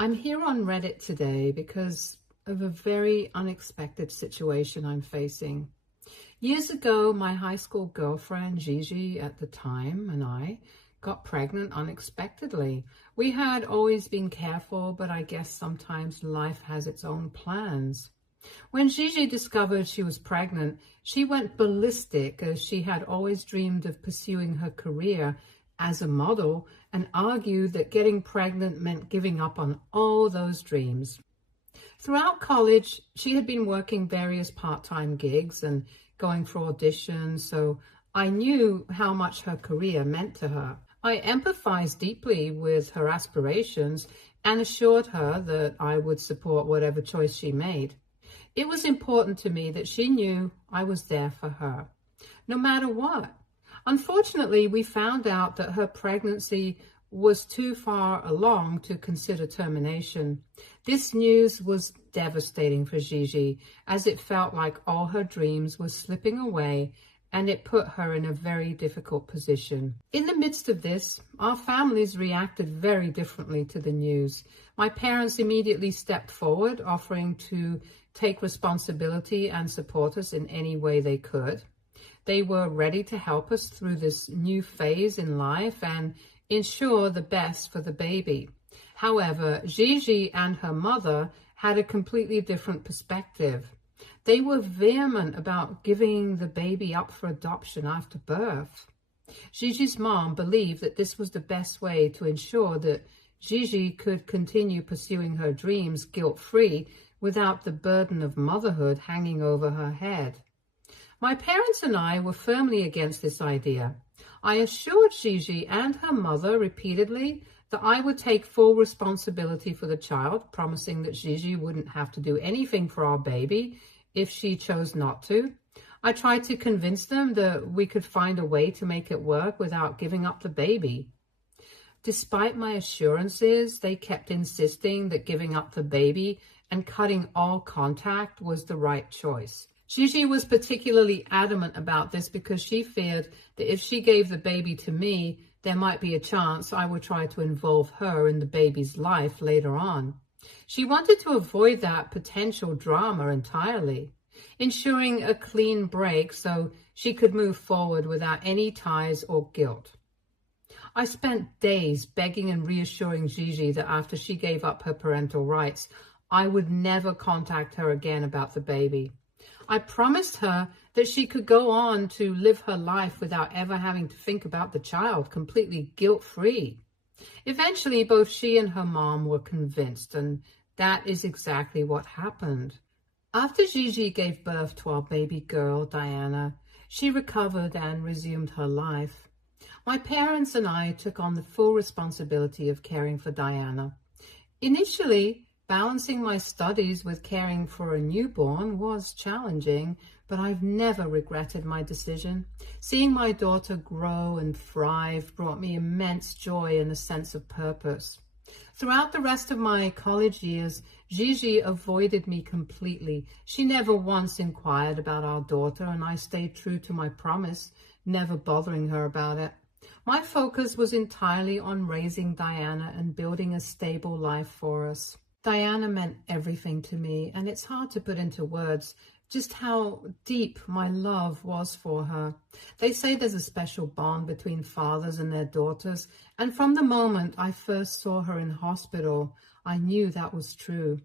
I'm here on Reddit today because of a very unexpected situation I'm facing. Years ago, my high school girlfriend, Gigi at the time, and I got pregnant unexpectedly. We had always been careful, but I guess sometimes life has its own plans. When Gigi discovered she was pregnant, she went ballistic as she had always dreamed of pursuing her career as a model and argued that getting pregnant meant giving up on all those dreams. Throughout college, she had been working various part-time gigs and going for auditions, so I knew how much her career meant to her. I empathized deeply with her aspirations and assured her that I would support whatever choice she made. It was important to me that she knew I was there for her, no matter what. Unfortunately, we found out that her pregnancy was too far along to consider termination. This news was devastating for Gigi, as it felt like all her dreams were slipping away, and it put her in a very difficult position. In the midst of this, our families reacted very differently to the news. My parents immediately stepped forward, offering to take responsibility and support us in any way they could. They were ready to help us through this new phase in life and ensure the best for the baby. However, Gigi and her mother had a completely different perspective. They were vehement about giving the baby up for adoption after birth. Gigi's mom believed that this was the best way to ensure that Gigi could continue pursuing her dreams guilt-free without the burden of motherhood hanging over her head. My parents and I were firmly against this idea. I assured Gigi and her mother repeatedly that I would take full responsibility for the child, promising that Gigi wouldn't have to do anything for our baby if she chose not to. I tried to convince them that we could find a way to make it work without giving up the baby. Despite my assurances, they kept insisting that giving up the baby and cutting all contact was the right choice. Gigi was particularly adamant about this because she feared that if she gave the baby to me, there might be a chance I would try to involve her in the baby's life later on. She wanted to avoid that potential drama entirely, ensuring a clean break so she could move forward without any ties or guilt. I spent days begging and reassuring Gigi that after she gave up her parental rights, I would never contact her again about the baby. I promised her that she could go on to live her life without ever having to think about the child, completely guilt-free. Eventually, both she and her mom were convinced, and that is exactly what happened. After Gigi gave birth to our baby girl, Diana, she recovered and resumed her life. My parents and I took on the full responsibility of caring for Diana. Initially, balancing my studies with caring for a newborn was challenging, but I've never regretted my decision. Seeing my daughter grow and thrive brought me immense joy and a sense of purpose. Throughout the rest of my college years, Gigi avoided me completely. She never once inquired about our daughter, and I stayed true to my promise, never bothering her about it. My focus was entirely on raising Diana and building a stable life for us. Diana meant everything to me, and it's hard to put into words just how deep my love was for her. They say there's a special bond between fathers and their daughters, and from the moment I first saw her in hospital, I knew that was true.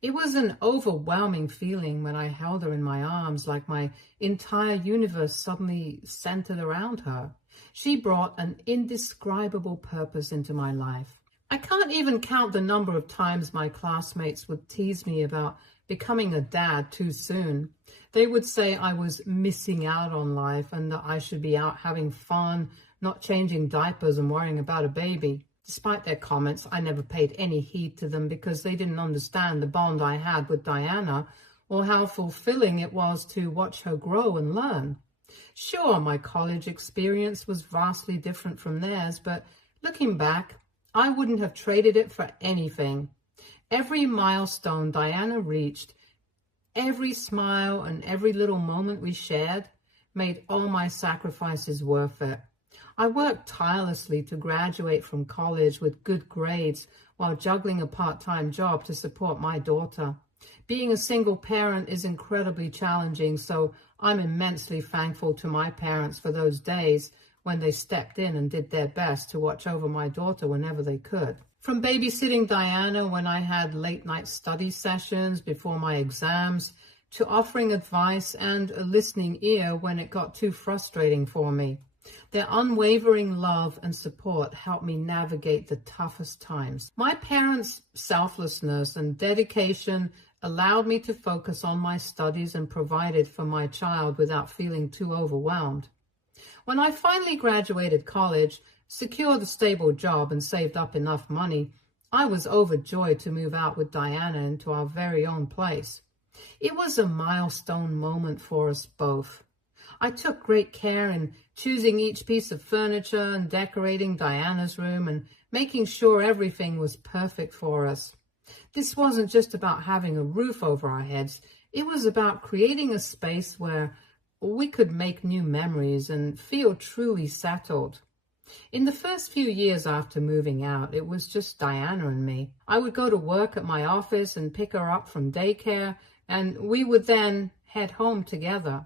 It was an overwhelming feeling when I held her in my arms, like my entire universe suddenly centered around her. She brought an indescribable purpose into my life. I can't even count the number of times my classmates would tease me about becoming a dad too soon. They would say I was missing out on life and that I should be out having fun, not changing diapers and worrying about a baby. Despite their comments, I never paid any heed to them because they didn't understand the bond I had with Diana or how fulfilling it was to watch her grow and learn. Sure, my college experience was vastly different from theirs, but looking back, I wouldn't have traded it for anything. Every milestone Diana reached, every smile and every little moment we shared made all my sacrifices worth it. I worked tirelessly to graduate from college with good grades while juggling a part-time job to support my daughter. Being a single parent is incredibly challenging, so I'm immensely thankful to my parents for those days when they stepped in and did their best to watch over my daughter whenever they could. From babysitting Diana when I had late-night study sessions before my exams, to offering advice and a listening ear when it got too frustrating for me. Their unwavering love and support helped me navigate the toughest times. My parents' selflessness and dedication allowed me to focus on my studies and provided for my child without feeling too overwhelmed. When I finally graduated college, secured a stable job, and saved up enough money, I was overjoyed to move out with Diana into our very own place. It was a milestone moment for us both. I took great care in choosing each piece of furniture and decorating Diana's room and making sure everything was perfect for us. This wasn't just about having a roof over our heads. It was about creating a space where we could make new memories and feel truly settled. In the first few years after moving out, it was just Diana and me. I would go to work at my office and pick her up from daycare, and we would then head home together.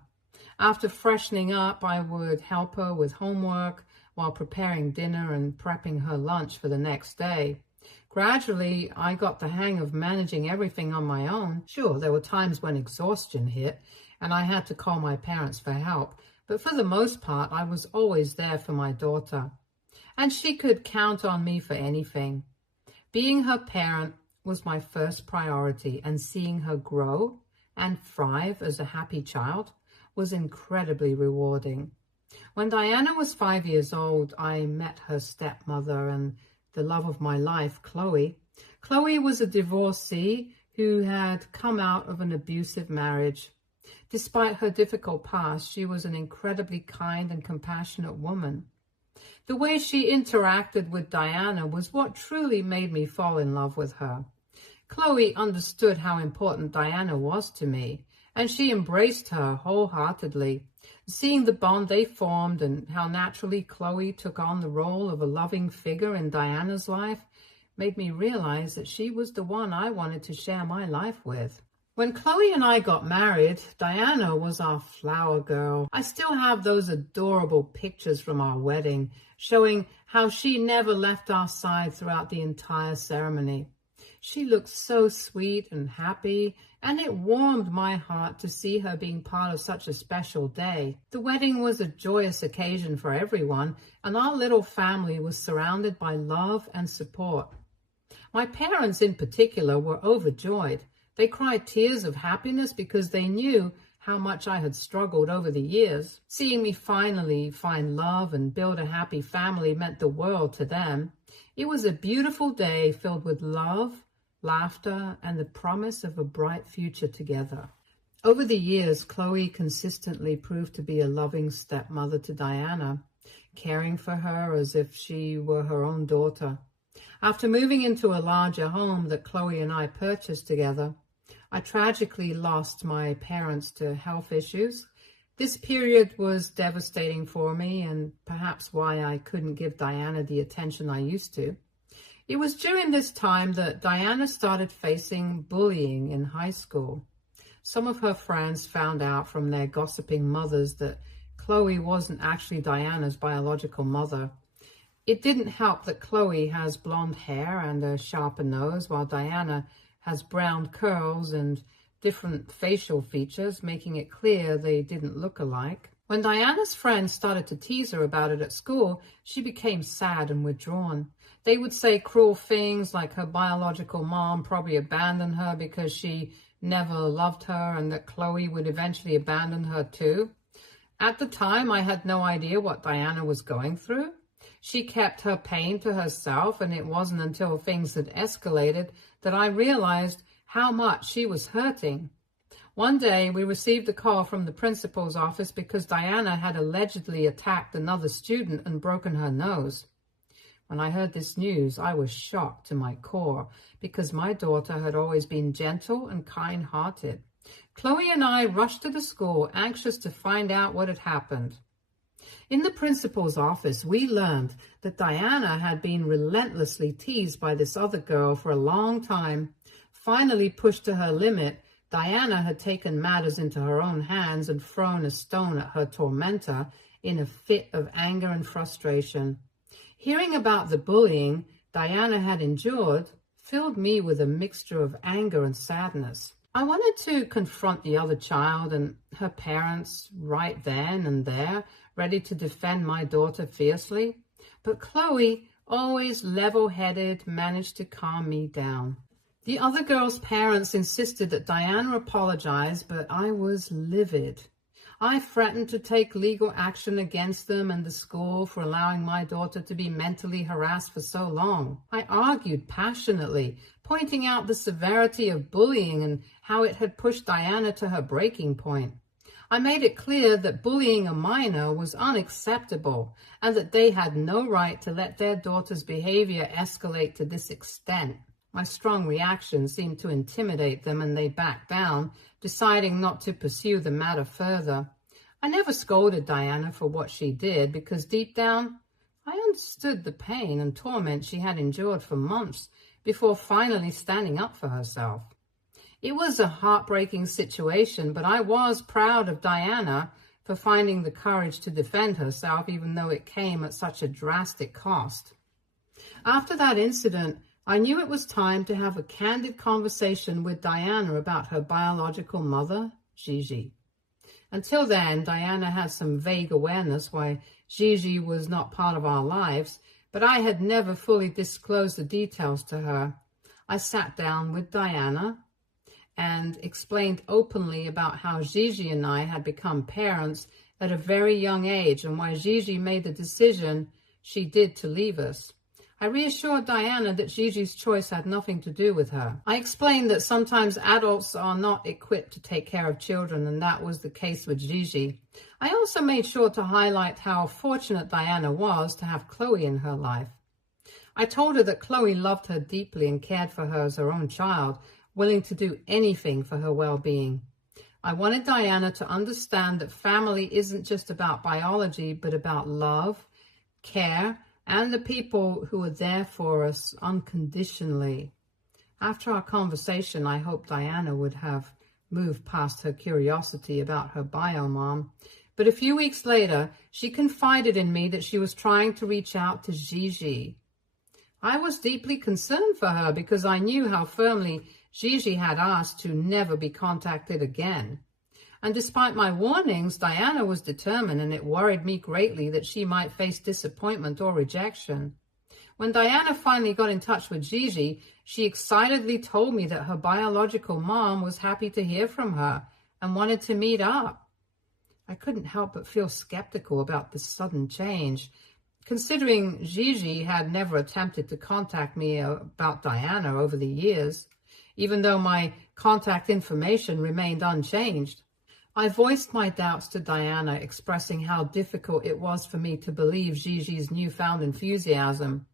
After freshening up, I would help her with homework while preparing dinner and prepping her lunch for the next day. Gradually, I got the hang of managing everything on my own. Sure, there were times when exhaustion hit and I had to call my parents for help, but for the most part, I was always there for my daughter. And she could count on me for anything. Being her parent was my first priority, and seeing her grow and thrive as a happy child was incredibly rewarding. When Diana was 5 years old, I met her stepmother and the love of my life, Chloe. Chloe was a divorcee who had come out of an abusive marriage. Despite her difficult past, she was an incredibly kind and compassionate woman. The way she interacted with Diana was what truly made me fall in love with her. Chloe understood how important Diana was to me, and she embraced her wholeheartedly. Seeing the bond they formed and how naturally Chloe took on the role of a loving figure in Diana's life made me realize that she was the one I wanted to share my life with. When Chloe and I got married, Diana was our flower girl. I still have those adorable pictures from our wedding, showing how she never left our side throughout the entire ceremony. She looked so sweet and happy, and it warmed my heart to see her being part of such a special day. The wedding was a joyous occasion for everyone, and our little family was surrounded by love and support. My parents in particular were overjoyed. They cried tears of happiness because they knew how much I had struggled over the years. Seeing me finally find love and build a happy family meant the world to them. It was a beautiful day filled with love, laughter, and the promise of a bright future together. Over the years, Chloe consistently proved to be a loving stepmother to Diana, caring for her as if she were her own daughter. After moving into a larger home that Chloe and I purchased together, I tragically lost my parents to health issues. This period was devastating for me, and perhaps why I couldn't give Diana the attention I used to. It was during this time that Diana started facing bullying in high school. Some of her friends found out from their gossiping mothers that Chloe wasn't actually Diana's biological mother. It didn't help that Chloe has blonde hair and a sharper nose, while Diana has brown curls and different facial features, making it clear they didn't look alike. When Diana's friends started to tease her about it at school, she became sad and withdrawn. They would say cruel things like her biological mom probably abandoned her because she never loved her, and that Chloe would eventually abandon her too. At the time, I had no idea what Diana was going through. She kept her pain to herself, and it wasn't until things had escalated that I realized how much she was hurting. One day, we received a call from the principal's office because Diana had allegedly attacked another student and broken her nose. When I heard this news, I was shocked to my core because my daughter had always been gentle and kind-hearted. Chloe and I rushed to the school, anxious to find out what had happened. In the principal's office, we learned that Diana had been relentlessly teased by this other girl for a long time. Finally pushed to her limit, Diana had taken matters into her own hands and thrown a stone at her tormentor in a fit of anger and frustration. Hearing about the bullying Diana had endured filled me with a mixture of anger and sadness. I wanted to confront the other child and her parents right then and there, ready to defend my daughter fiercely. But Chloe, always level-headed, managed to calm me down. The other girl's parents insisted that Diana apologize, but I was livid. I threatened to take legal action against them and the school for allowing my daughter to be mentally harassed for so long. I argued passionately, pointing out the severity of bullying and how it had pushed Diana to her breaking point. I made it clear that bullying a minor was unacceptable and that they had no right to let their daughter's behavior escalate to this extent. My strong reaction seemed to intimidate them and they backed down, deciding not to pursue the matter further. I never scolded Diana for what she did because deep down, I understood the pain and torment she had endured for months before finally standing up for herself. It was a heartbreaking situation, but I was proud of Diana for finding the courage to defend herself, even though it came at such a drastic cost. After that incident, I knew it was time to have a candid conversation with Diana about her biological mother, Gigi. Until then, Diana had some vague awareness why Gigi was not part of our lives, but I had never fully disclosed the details to her. I sat down with Diana and explained openly about how Gigi and I had become parents at a very young age and why Gigi made the decision she did to leave us. I reassured Diana that Gigi's choice had nothing to do with her. I explained that sometimes adults are not equipped to take care of children, and that was the case with Gigi. I also made sure to highlight how fortunate Diana was to have Chloe in her life. I told her that Chloe loved her deeply and cared for her as her own child, willing to do anything for her well-being. I wanted Diana to understand that family isn't just about biology, but about love, care, and the people who are there for us unconditionally. After our conversation, I hoped Diana would have moved past her curiosity about her bio-mom, but a few weeks later, she confided in me that she was trying to reach out to Gigi. I was deeply concerned for her because I knew how firmly Gigi had asked to never be contacted again. And despite my warnings, Diana was determined, and it worried me greatly that she might face disappointment or rejection. When Diana finally got in touch with Gigi, she excitedly told me that her biological mom was happy to hear from her and wanted to meet up. I couldn't help but feel skeptical about this sudden change, considering Gigi had never attempted to contact me about Diana over the years, even though my contact information remained unchanged. I voiced my doubts to Diana, expressing how difficult it was for me to believe Gigi's newfound enthusiasm.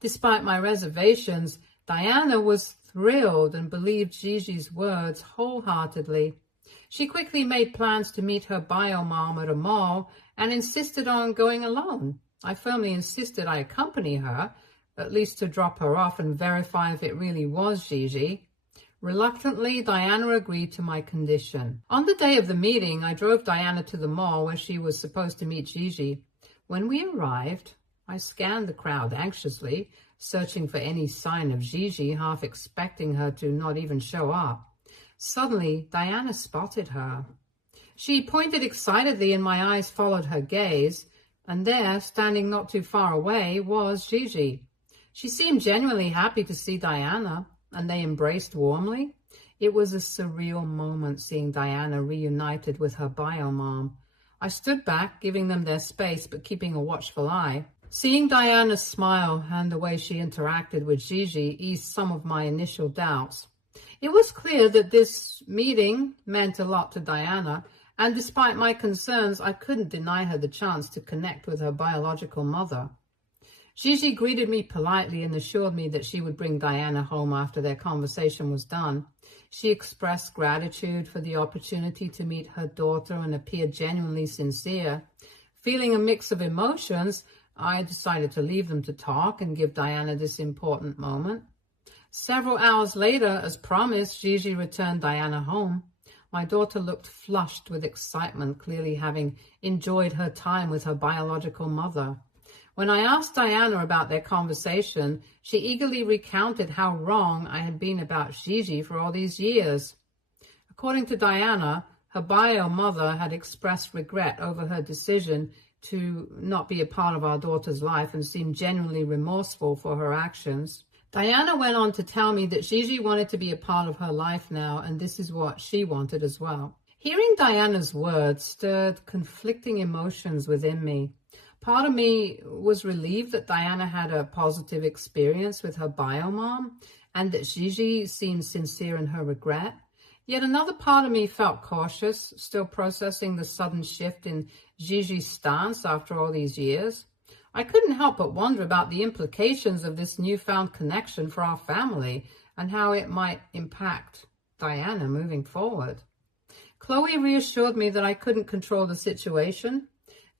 Despite my reservations, Diana was thrilled and believed Gigi's words wholeheartedly. She quickly made plans to meet her bio-mom at a mall and insisted on going alone. I firmly insisted I accompany her, at least to drop her off and verify if it really was Gigi. Reluctantly, Diana agreed to my condition. On the day of the meeting, I drove Diana to the mall where she was supposed to meet Gigi. When we arrived, I scanned the crowd anxiously, searching for any sign of Gigi, half expecting her to not even show up. Suddenly, Diana spotted her. She pointed excitedly and my eyes followed her gaze, and there, standing not too far away, was Gigi. She seemed genuinely happy to see Diana, and they embraced warmly. It was a surreal moment seeing Diana reunited with her bio-mom. I stood back, giving them their space, but keeping a watchful eye. Seeing Diana's smile and the way she interacted with Gigi eased some of my initial doubts. It was clear that this meeting meant a lot to Diana, and despite my concerns, I couldn't deny her the chance to connect with her biological mother. Gigi greeted me politely and assured me that she would bring Diana home after their conversation was done. She expressed gratitude for the opportunity to meet her daughter and appeared genuinely sincere. Feeling a mix of emotions, I decided to leave them to talk and give Diana this important moment. Several hours later, as promised, Gigi returned Diana home. My daughter looked flushed with excitement, clearly having enjoyed her time with her biological mother. When I asked Diana about their conversation, she eagerly recounted how wrong I had been about Gigi for all these years. According to Diana, her bio mother had expressed regret over her decision to not be a part of our daughter's life and seemed genuinely remorseful for her actions. Diana went on to tell me that Gigi wanted to be a part of her life now, and this is what she wanted as well. Hearing Diana's words stirred conflicting emotions within me. Part of me was relieved that Diana had a positive experience with her bio mom and that Gigi seemed sincere in her regret. Yet another part of me felt cautious, still processing the sudden shift in Gigi's stance after all these years. I couldn't help but wonder about the implications of this newfound connection for our family and how it might impact Diana moving forward. Chloe reassured me that I couldn't control the situation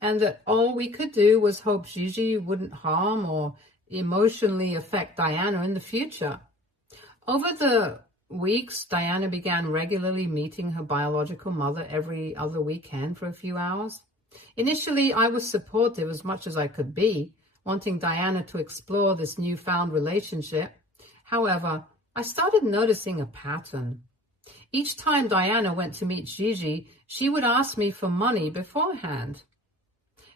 and that all we could do was hope Gigi wouldn't harm or emotionally affect Diana in the future. Over the weeks, Diana began regularly meeting her biological mother every other weekend for a few hours. Initially, I was supportive as much as I could be, wanting Diana to explore this newfound relationship. However, I started noticing a pattern. Each time Diana went to meet Gigi, she would ask me for money beforehand.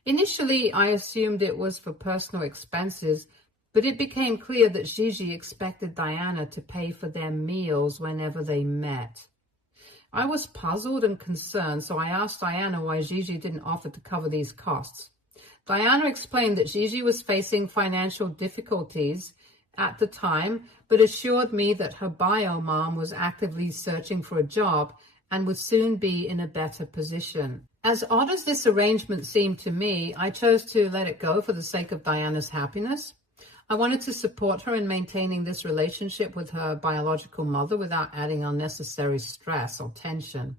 Initially, I assumed it was for personal expenses, but it became clear that Gigi expected Diana to pay for their meals whenever they met. I was puzzled and concerned, so I asked Diana why Gigi didn't offer to cover these costs. Diana explained that Gigi was facing financial difficulties at the time, but assured me that her bio mom was actively searching for a job and would soon be in a better position. As odd as this arrangement seemed to me, I chose to let it go for the sake of Diana's happiness. I wanted to support her in maintaining this relationship with her biological mother without adding unnecessary stress or tension.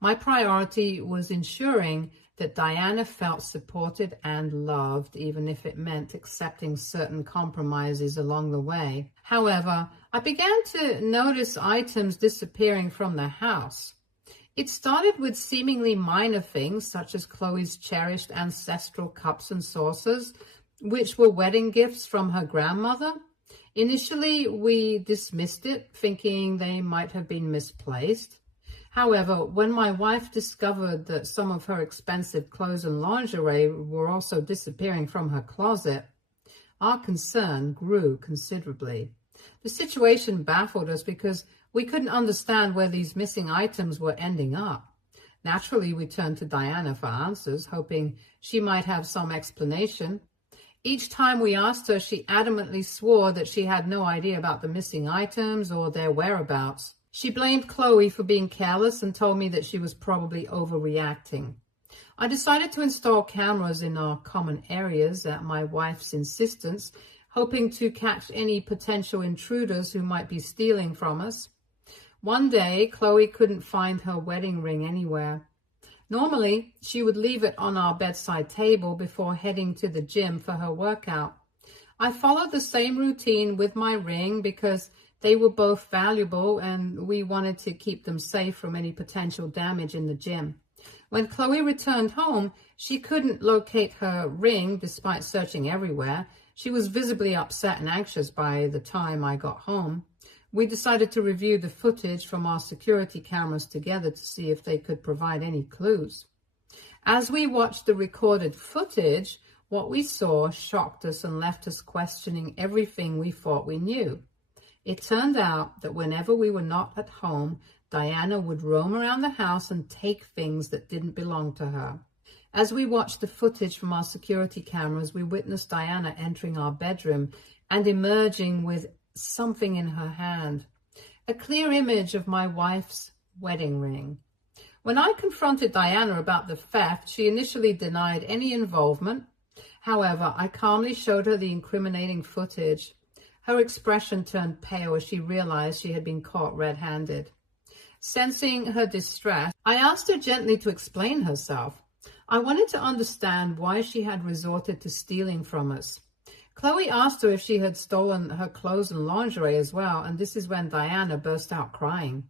My priority was ensuring that Diana felt supported and loved, even if it meant accepting certain compromises along the way. However, I began to notice items disappearing from the house. It started with seemingly minor things, such as Chloe's cherished ancestral cups and saucers, which were wedding gifts from her grandmother. Initially, we dismissed it, thinking they might have been misplaced. However, when my wife discovered that some of her expensive clothes and lingerie were also disappearing from her closet, our concern grew considerably. The situation baffled us because we couldn't understand where these missing items were ending up. Naturally, we turned to Diana for answers, hoping she might have some explanation. Each time we asked her, she adamantly swore that she had no idea about the missing items or their whereabouts. She blamed Chloe for being careless and told me that she was probably overreacting. I decided to install cameras in our common areas at my wife's insistence, hoping to catch any potential intruders who might be stealing from us. One day, Chloe couldn't find her wedding ring anywhere. Normally, she would leave it on our bedside table before heading to the gym for her workout. I followed the same routine with my ring because they were both valuable and we wanted to keep them safe from any potential damage in the gym. When Chloe returned home, she couldn't locate her ring despite searching everywhere. She was visibly upset and anxious by the time I got home. We decided to review the footage from our security cameras together to see if they could provide any clues. As we watched the recorded footage, what we saw shocked us and left us questioning everything we thought we knew. It turned out that whenever we were not at home, Diana would roam around the house and take things that didn't belong to her. As we watched the footage from our security cameras, we witnessed Diana entering our bedroom and emerging with something in her hand, a clear image of my wife's wedding ring. When I confronted Diana about the theft, she initially denied any involvement. However, I calmly showed her the incriminating footage. Her expression turned pale as she realized she had been caught red-handed. Sensing her distress, I asked her gently to explain herself. I wanted to understand why she had resorted to stealing from us. Chloe asked her if she had stolen her clothes and lingerie as well, and this is when Diana burst out crying.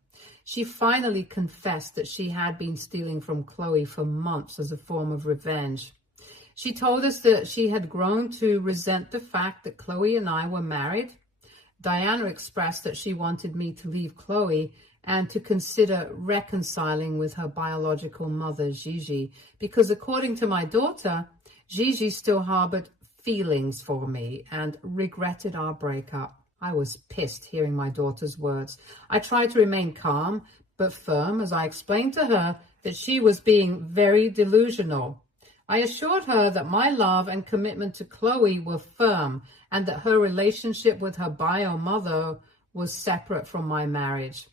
She finally confessed that she had been stealing from Chloe for months as a form of revenge. She told us that she had grown to resent the fact that Chloe and I were married. Diana expressed that she wanted me to leave Chloe and to consider reconciling with her biological mother, Gigi, because according to my daughter, Gigi still harbored feelings for me and regretted our breakup. I was pissed hearing my daughter's words. I tried to remain calm but firm as I explained to her that she was being very delusional. I assured her that my love and commitment to Chloe were firm and that her relationship with her bio mother was separate from my marriage.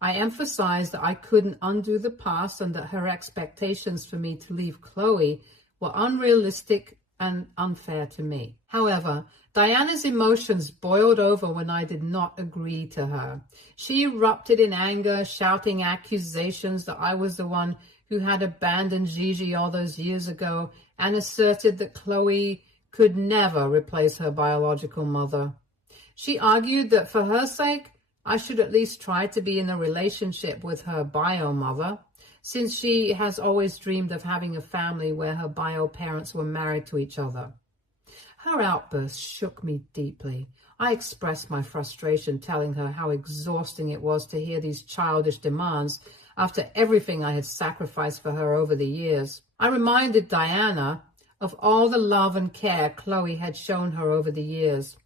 I emphasized that I couldn't undo the past and that her expectations for me to leave Chloe were unrealistic and unfair to me. However, Diana's emotions boiled over when I did not agree to her. She erupted in anger, shouting accusations that I was the one who had abandoned Gigi all those years ago, and asserted that Chloe could never replace her biological mother. She argued that for her sake, I should at least try to be in a relationship with her bio mother, since she has always dreamed of having a family where her bio parents were married to each other. Her outburst shook me deeply. I expressed my frustration, telling her how exhausting it was to hear these childish demands after everything I had sacrificed for her over the years. I reminded Diana of all the love and care Chloe had shown her over the years.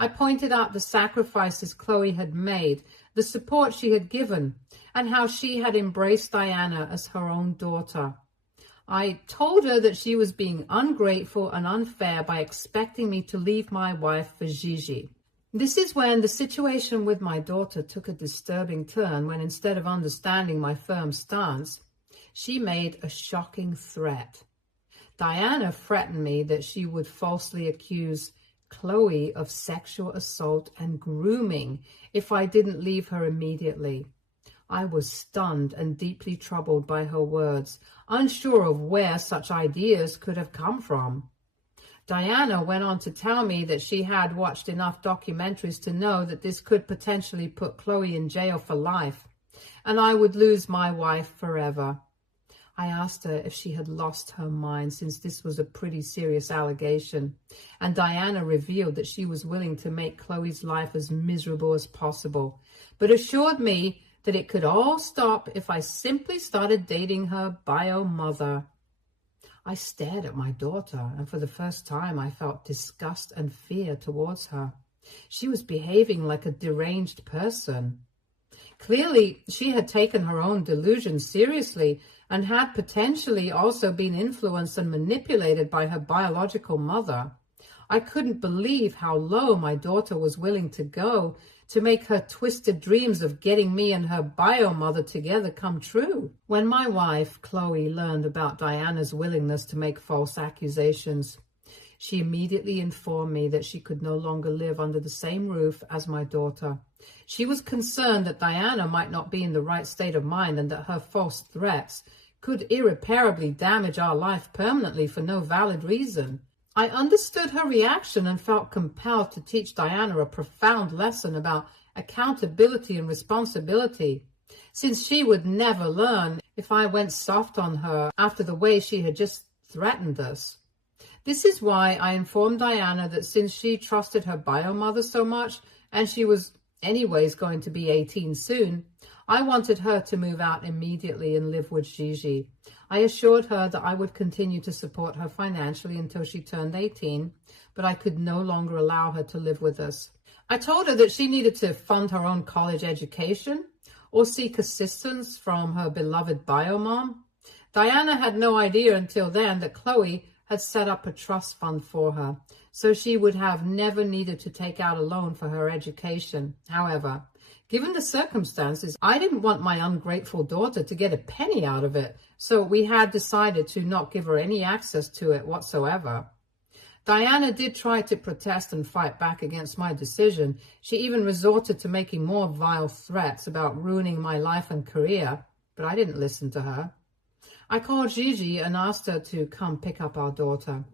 I pointed out the sacrifices Chloe had made, the support she had given, and how she had embraced Diana as her own daughter. I told her that she was being ungrateful and unfair by expecting me to leave my wife for Gigi. This is when the situation with my daughter took a disturbing turn, when instead of understanding my firm stance, she made a shocking threat. Diana threatened me that she would falsely accuse Chloe of sexual assault and grooming if I didn't leave her immediately. I was stunned and deeply troubled by her words, unsure of where such ideas could have come from. Diana went on to tell me that she had watched enough documentaries to know that this could potentially put Chloe in jail for life, and I would lose my wife forever. I asked her if she had lost her mind, since this was a pretty serious allegation, and Diana revealed that she was willing to make Chloe's life as miserable as possible, but assured me that it could all stop if I simply started dating her bio mother. I stared at my daughter, and for the first time I felt disgust and fear towards her. She was behaving like a deranged person. Clearly, she had taken her own delusions seriously and had potentially also been influenced and manipulated by her biological mother. I couldn't believe how low my daughter was willing to go to make her twisted dreams of getting me and her bio mother together come true. When my wife, Chloe, learned about Diana's willingness to make false accusations, she immediately informed me that she could no longer live under the same roof as my daughter. She was concerned that Diana might not be in the right state of mind and that her false threats could irreparably damage our life permanently for no valid reason. I understood her reaction and felt compelled to teach Diana a profound lesson about accountability and responsibility, since she would never learn if I went soft on her after the way she had just threatened us. This is why I informed Diana that since she trusted her bio mother so much, and she was anyways going to be 18 soon, I wanted her to move out immediately and live with Gigi. I assured her that I would continue to support her financially until she turned 18, but I could no longer allow her to live with us. I told her that she needed to fund her own college education or seek assistance from her beloved bio mom. Diana had no idea until then that Chloe had set up a trust fund for her, so she would have never needed to take out a loan for her education. However, given the circumstances, I didn't want my ungrateful daughter to get a penny out of it, so we had decided to not give her any access to it whatsoever. Diana did try to protest and fight back against my decision. She even resorted to making more vile threats about ruining my life and career, but I didn't listen to her. I called Gigi and asked her to come pick up our daughter.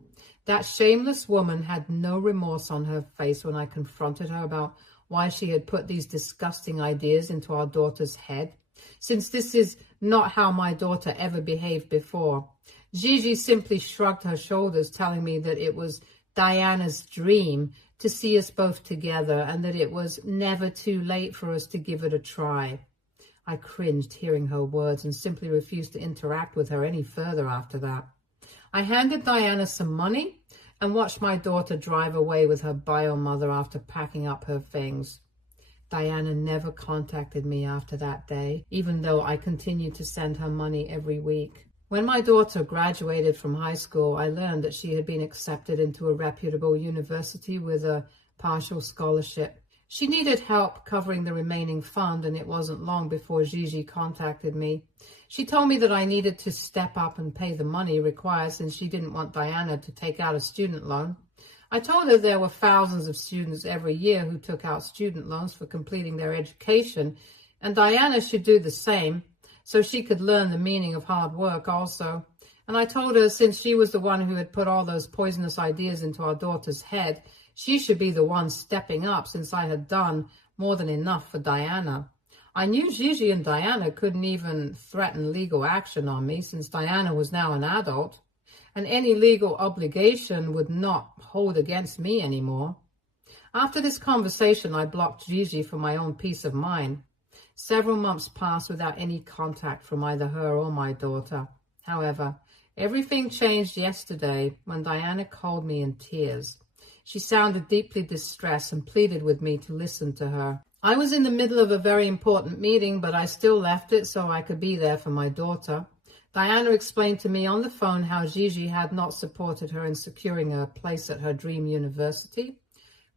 That shameless woman had no remorse on her face when I confronted her about why she had put these disgusting ideas into our daughter's head, since this is not how my daughter ever behaved before. Gigi simply shrugged her shoulders, telling me that it was Diana's dream to see us both together and that it was never too late for us to give it a try. I cringed hearing her words and simply refused to interact with her any further after that. I handed Diana some money and watched my daughter drive away with her bio mother after packing up her things. Diana never contacted me after that day, even though I continued to send her money every week. When my daughter graduated from high school, I learned that she had been accepted into a reputable university with a partial scholarship. She needed help covering the remaining fund, and it wasn't long before Gigi contacted me. She told me that I needed to step up and pay the money required since she didn't want Diana to take out a student loan. I told her there were thousands of students every year who took out student loans for completing their education, and Diana should do the same so she could learn the meaning of hard work also. And I told her since she was the one who had put all those poisonous ideas into our daughter's head, she should be the one stepping up since I had done more than enough for Diana. I knew Gigi and Diana couldn't even threaten legal action on me since Diana was now an adult, and any legal obligation would not hold against me anymore. After this conversation, I blocked Gigi for my own peace of mind. Several months passed without any contact from either her or my daughter. However, everything changed yesterday when Diana called me in tears. She sounded deeply distressed and pleaded with me to listen to her. I was in the middle of a very important meeting, but I still left it so I could be there for my daughter. Diana explained to me on the phone how Gigi had not supported her in securing a place at her dream university,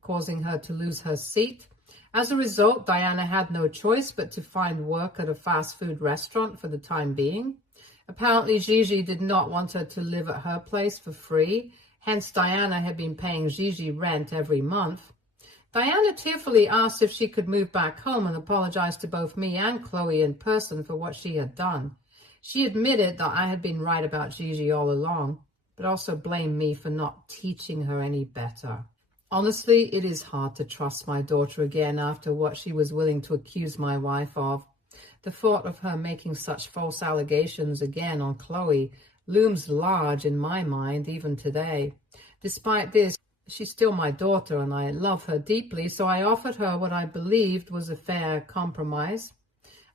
causing her to lose her seat. As a result, Diana had no choice but to find work at a fast food restaurant for the time being. Apparently, Gigi did not want her to live at her place for free. Hence, Diana had been paying Gigi rent every month. Diana tearfully asked if she could move back home and apologized to both me and Chloe in person for what she had done. She admitted that I had been right about Gigi all along, but also blamed me for not teaching her any better. Honestly, it is hard to trust my daughter again after what she was willing to accuse my wife of. The thought of her making such false allegations again on Chloe looms large in my mind even today. Despite this, she's still my daughter and I love her deeply, so I offered her what I believed was a fair compromise.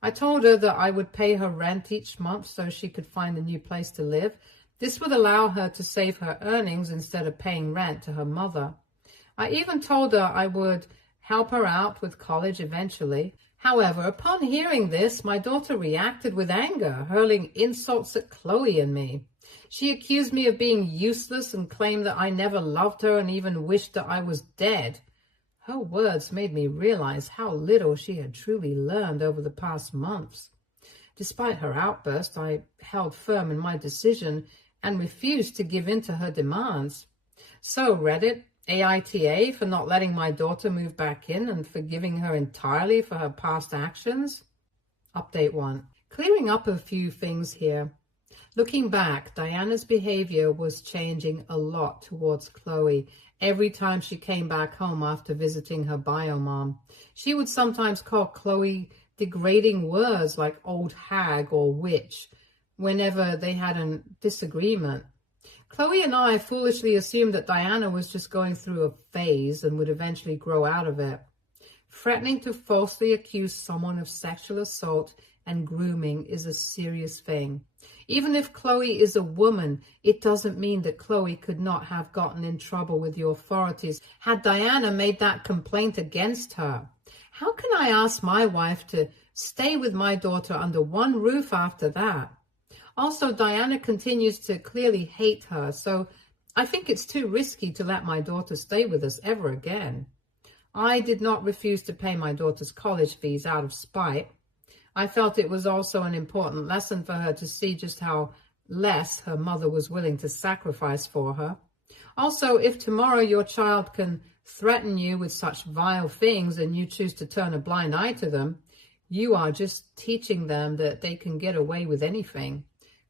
I told her that I would pay her rent each month so she could find a new place to live. This would allow her to save her earnings instead of paying rent to her mother. I even told her I would help her out with college eventually. However, upon hearing this, my daughter reacted with anger, hurling insults at Chloe and me. She accused me of being useless and claimed that I never loved her and even wished that I was dead. Her words made me realize how little she had truly learned over the past months. Despite her outburst, I held firm in my decision and refused to give in to her demands. So Reddit, AITA for not letting my daughter move back in and forgiving her entirely for her past actions. Update 1. Clearing up a few things here. Looking back, Diana's behavior was changing a lot towards Chloe every time she came back home after visiting her bio mom. She would sometimes call Chloe degrading words like old hag or witch whenever they had a disagreement. Chloe and I foolishly assumed that Diana was just going through a phase and would eventually grow out of it. Threatening to falsely accuse someone of sexual assault and grooming is a serious thing. Even if Chloe is a woman, it doesn't mean that Chloe could not have gotten in trouble with the authorities had Diana made that complaint against her. How can I ask my wife to stay with my daughter under one roof after that? Also, Diana continues to clearly hate her, so I think it's too risky to let my daughter stay with us ever again. I did not refuse to pay my daughter's college fees out of spite. I felt it was also an important lesson for her to see just how less her mother was willing to sacrifice for her. Also, if tomorrow your child can threaten you with such vile things and you choose to turn a blind eye to them, you are just teaching them that they can get away with anything.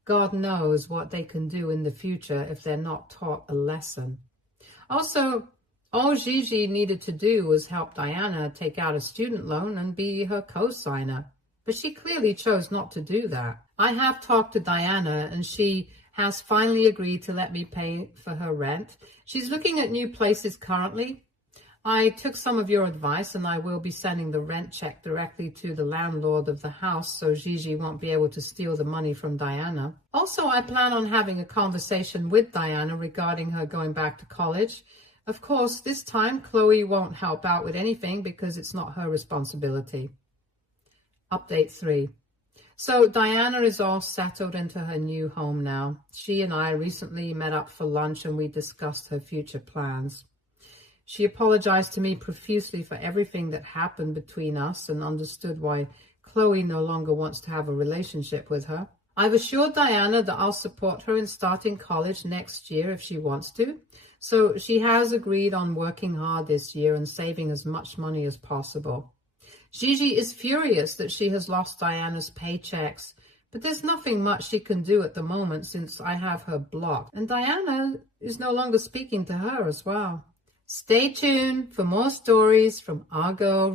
God knows what they can do in the future if they're not taught a lesson. Also, all Gigi needed to do was help Diana take out a student loan and be her co-signer. But she clearly chose not to do that. I have talked to Diana, and she has finally agreed to let me pay for her rent. She's looking at new places currently. I took some of your advice, and I will be sending the rent check directly to the landlord of the house so Gigi won't be able to steal the money from Diana. Also, I plan on having a conversation with Diana regarding her going back to college. Of course, this time Chloe won't help out with anything because it's not her responsibility. Update 3. So Diana is all settled into her new home now. She and I recently met up for lunch and we discussed her future plans. She apologized to me profusely for everything that happened between us and understood why Chloe no longer wants to have a relationship with her. I've assured Diana that I'll support her in starting college next year if she wants to. So she has agreed on working hard this year and saving as much money as possible. Gigi is furious that she has lost Diana's paychecks, but there's nothing much she can do at the moment since I have her blocked. And Diana is no longer speaking to her as well. Stay tuned for more stories from our girl